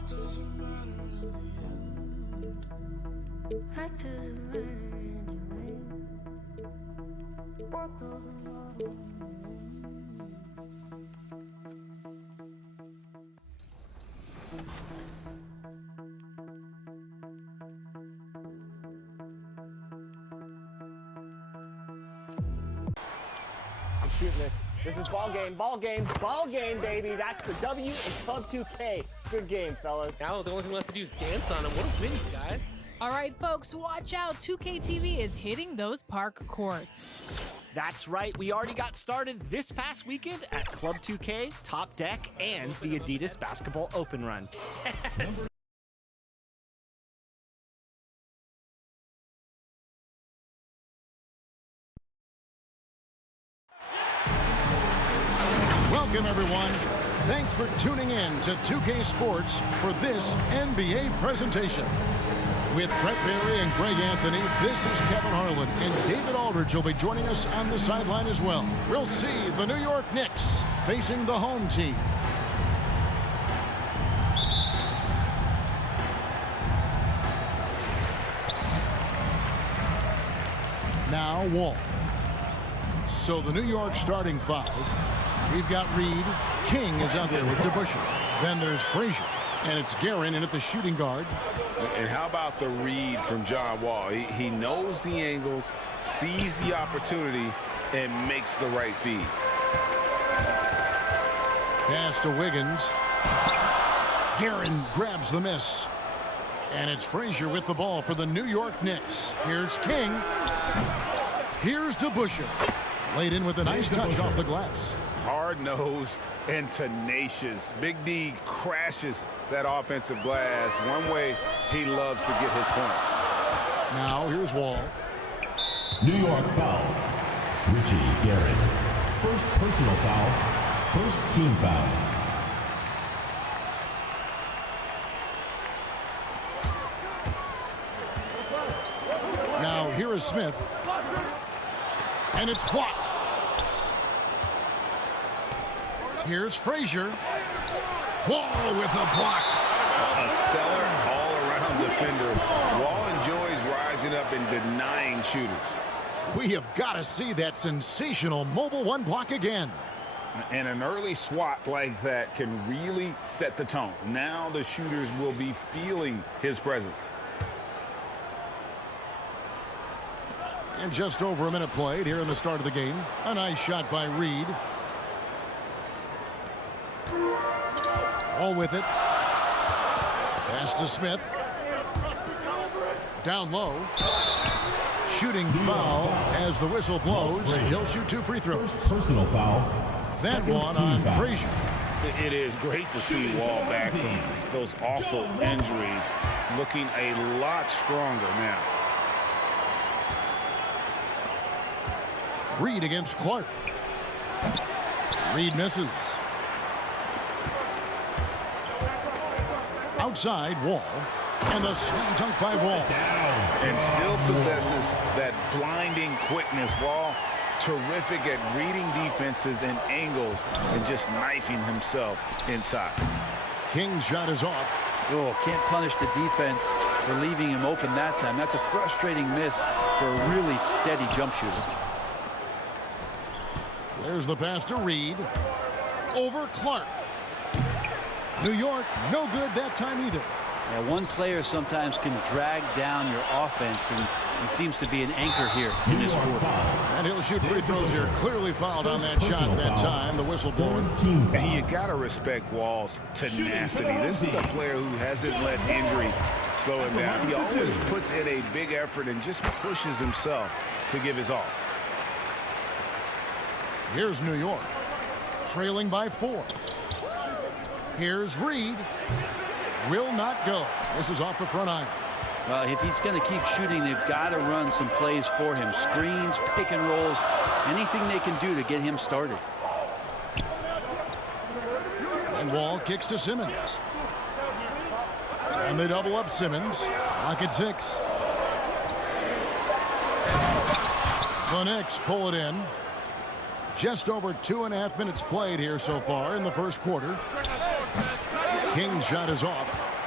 doesn't matter in the end. What doesn't matter anyway? What doesn't matter? I'm shooting this. This is ball game, baby. That's the W in Club 2K. Good game, fellas. Now the only thing left to do is dance on him. What a win, you guys. All right, folks, watch out. 2K TV is hitting those park courts. That's right. We already got started this past weekend at Club 2K, Top Deck, and the Adidas Basketball Open Run. Welcome, everyone. Thanks for tuning in to 2K Sports for this NBA presentation. With Brett Berry and Greg Anthony, this is Kevin Harlan, and David Aldridge will be joining us on the sideline as well. We'll see the New York Knicks facing the home team. Now Wall. So the New York starting five. We've got Reed. King is out there with DeBusschere. Then there's Frazier. And it's Guerin in at the shooting guard. And how about the read from John Wall? He knows the angles, sees the opportunity, and makes the right feed. Pass to Wiggins. Guerin grabs the miss. And it's Frazier with the ball for the New York Knicks. Here's King. Here's DeBusschere. Laid in with a nice touch off the glass. Hard-nosed and tenacious. Big D crashes that offensive glass. One way he loves to get his points. Now here's Wall. New York foul. Richie Garrett. First personal foul. First team foul. Now here is Smith. And it's blocked. Here's Frazier. Wall with a block. A stellar all-around defender. Wall enjoys rising up and denying shooters. We have got to see that sensational mobile one block again. And an early swat like that can really set the tone. Now the shooters will be feeling his presence. And just over a minute played here in the start of the game. A nice shot by Reed. All with it. Pass to Smith. Down low. Shooting foul as the whistle blows. He'll shoot 2 free throws. Personal foul. That one on Frazier. It is great to see Wall back from those awful injuries, looking a lot stronger now. Reed against Clark. Reed misses. Outside, Wall. And the slam dunk by Wall. And still possesses that blinding quickness. Wall, terrific at reading defenses and angles and just knifing himself inside. King's shot is off. Oh, can't punish the defense for leaving him open that time. That's a frustrating miss for a really steady jump shooter. There's the pass to Reed. Over Clark. New York, no good that time either. Yeah, one player sometimes can drag down your offense, and he seems to be an anchor here in this quarter. And he'll shoot free throws here. Clearly fouled on that shot that time. The whistle blowing. And you got to respect Wall's tenacity. This is a player who hasn't let injury slow him down. He always puts in a big effort and just pushes himself to give his all. Here's New York, trailing by 4. Here's Reed. Will not go. This is off the front iron. Well, if he's going to keep shooting, they've got to run some plays for him. Screens, pick and rolls, anything they can do to get him started. And Wall kicks to Simmons. And they double up Simmons. Lock at 6. The Knicks pull it in. Just over 2.5 minutes played here so far in the first quarter. King's shot is off.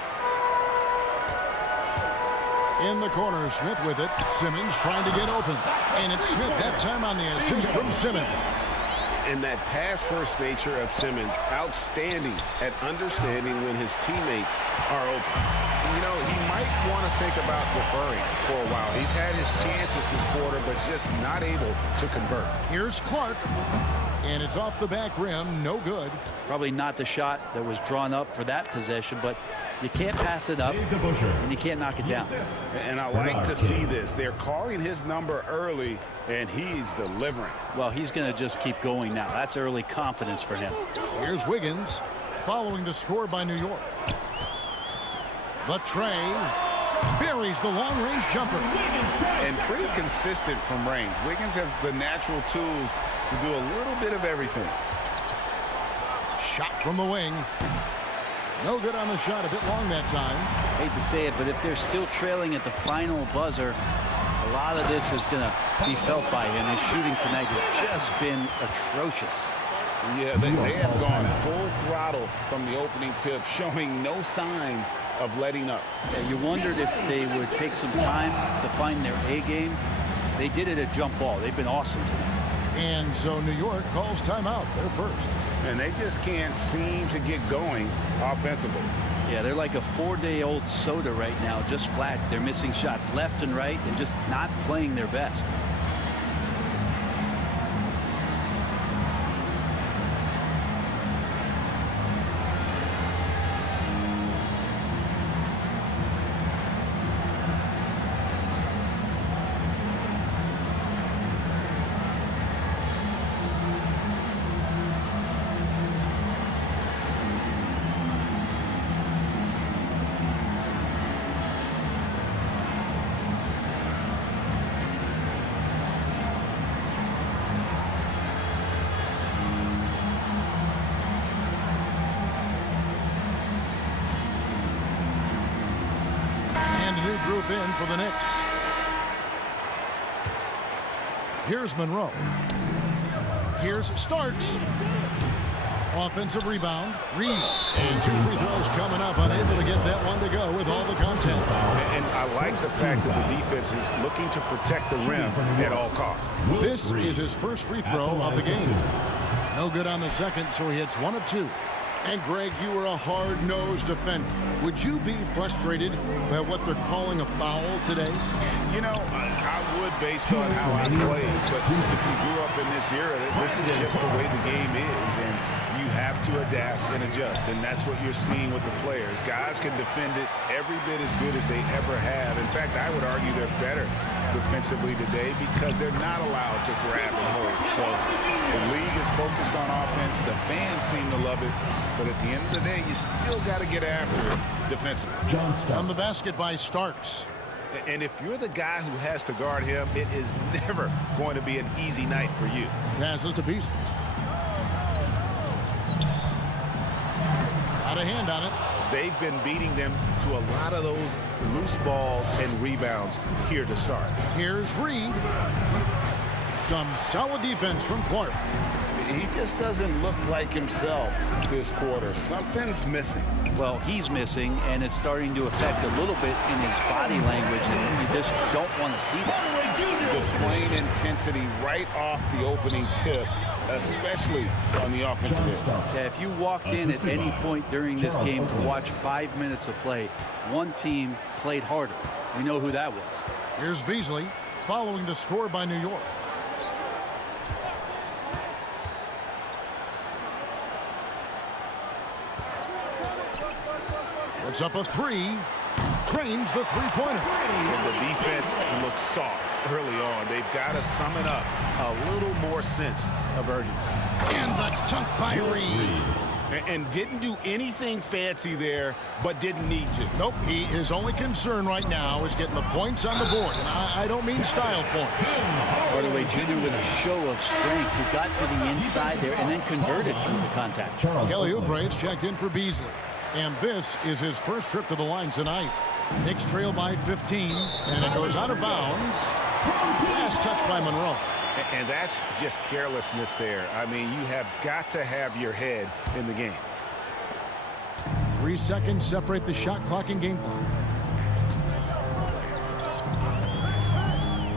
In the corner, Smith with it. Simmons trying to get open. And it's Smith that time on the assist from Simmons. And that pass-first nature of Simmons, outstanding at understanding when his teammates are open. You know, he might want to think about deferring for a while. He's had his chances this quarter, but just not able to convert. Here's Clark. And it's off the back rim. No good. Probably not the shot that was drawn up for that possession, but you can't pass it up, and you can't knock it down. And I like to see this. They're calling his number early, and he's delivering. Well, he's going to just keep going now. That's early confidence for him. Here's Wiggins following the score by New York. The tray buries the long-range jumper. And pretty consistent from range. Wiggins has the natural tools to do a little bit of everything. Shot from the wing. No good on the shot. A bit long that time. Hate to say it, but if they're still trailing at the final buzzer, a lot of this is going to be felt by him. His shooting tonight has just been atrocious. Yeah, they have gone full throttle from the opening tip, showing no signs of letting up. Yeah, you wondered if they would take some time to find their A game. They did it at jump ball. They've been awesome tonight. And so New York calls timeout. They're first. And they just can't seem to get going offensively. Yeah, they're like a 4-day-old soda right now, just flat. They're missing shots left and right and just not playing their best. Group in for the Knicks. Here's Monroe. Here's Starks. Offensive rebound. Reed. And 2 free throws coming up. Unable to get that one to go with all the content. And I like the fact that the defense is looking to protect the rim at all costs. This is his first free throw of the game. No good on the second, so he hits 1 of 2. And Greg, you were a hard-nosed defender. Would you be frustrated by what they're calling a foul today? You know, I would based on how I played, but if you grew up in this era, this is just the way the game is, and you have to adapt and adjust, and that's what you're seeing with the players. Guys can defend it every bit as good as they ever have. In fact, I would argue they're better defensively today because they're not allowed to grab and hold. So the league is focused on offense. The fans seem to love it. But at the end of the day, you still got to get after it defensively. On the basket by Starks. And if you're the guy who has to guard him, it is never going to be an easy night for you. Passes to Beasley. Out of hand on it. They've been beating them to a lot of those loose balls and rebounds here to start. Here's Reed. Some solid defense from Clark. He just doesn't look like himself this quarter. Something's missing. Well, he's missing, and it's starting to affect a little bit in his body language, and you just don't want to see that. Displaying intensity right off the opening tip, especially on the offensive end. Yeah, if you walked in at any point during this game to watch 5 minutes of play, one team played harder. We know who that was. Here's Beasley following the score by New York. Puts up a 3. Drains the three-pointer. And the defense looks soft early on. They've got to summon up a little more sense of urgency. And the dunk by Reed. And didn't do anything fancy there, but didn't need to. Nope, his only concern right now is getting the points on the board. And I don't mean style points. By the way, Junior with a show of strength who got to the inside there and then converted through the contact. Kelly Oubre checked in for Beasley. And this is his first trip to the line tonight. Knicks trail by 15, and it goes out of bounds. Last touch by Monroe. And that's just carelessness there. I mean, you have got to have your head in the game. 3 seconds separate the shot clock and game clock.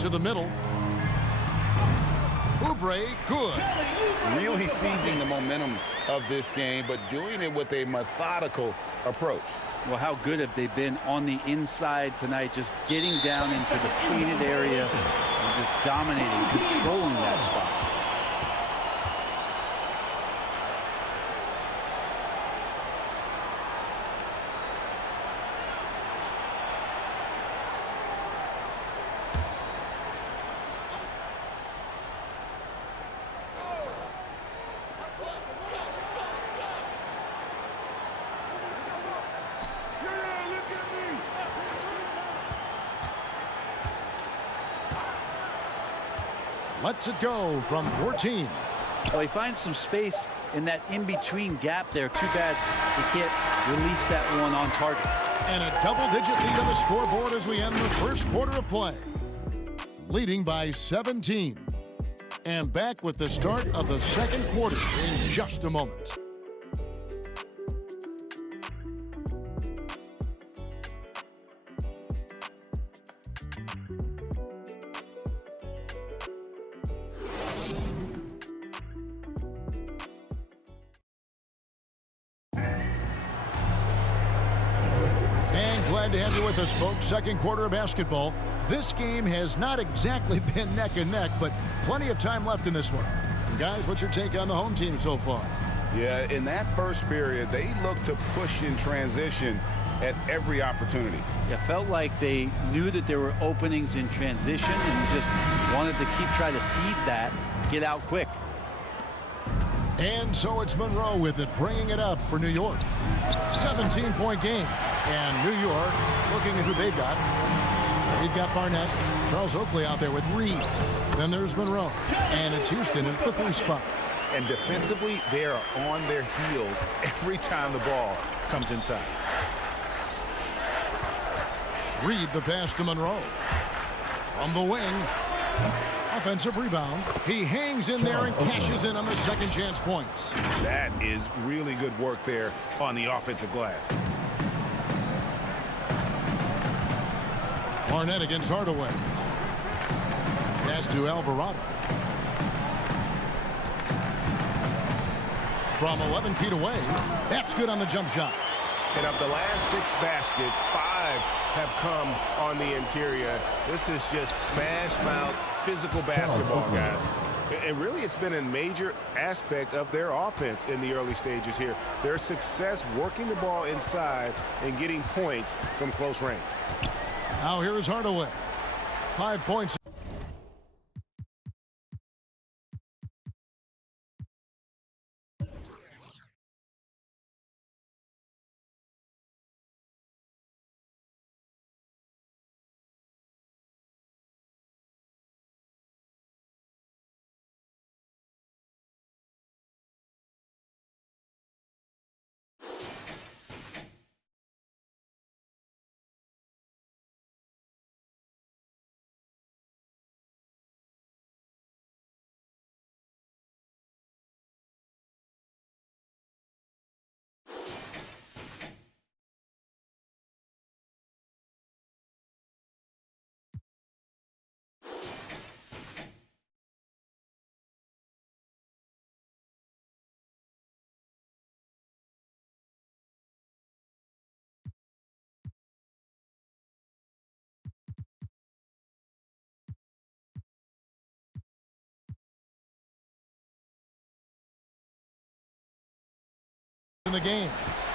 to the middle. Oubre, good. Really seizing the momentum of this game, but doing it with a methodical approach. Well, how good have they been on the inside tonight, just getting down into the painted area and just dominating, controlling that spot. Lets it go from 14. Well, he finds some space in that in-between gap there. Too bad he can't release that one on target. And a double-digit lead on the scoreboard as we end the first quarter of play. Leading by 17. And back with the start of the second quarter in just a moment. Glad to have you with us, folks. Second quarter of basketball. This game has not exactly been neck and neck, but plenty of time left in this one. And guys, what's your take on the home team so far? Yeah, in that first period, they looked to push in transition at every opportunity. It felt like they knew that there were openings in transition and just wanted to keep trying to feed that, get out quick. And so it's Monroe with it, bringing it up for New York. 17-point game. And New York looking at who they've got. They've got Barnett, Charles Oakley out there with Reed. Then there's Monroe. And it's Houston at the 3 spot. And defensively, they are on their heels every time the ball comes inside. Reed the pass to Monroe. From the wing. Offensive rebound. He hangs in there and cashes in on the second chance points. That is really good work there on the offensive glass. Barnett against Hardaway. Pass to Alvarado. From 11 feet away. That's good on the jump shot. And of the last 6 baskets, 5 have come on the interior. This is just smash mouth physical basketball, guys. And really, it's been a major aspect of their offense in the early stages here. Their success working the ball inside and getting points from close range. Now here is Hardaway. 5 points. In the game.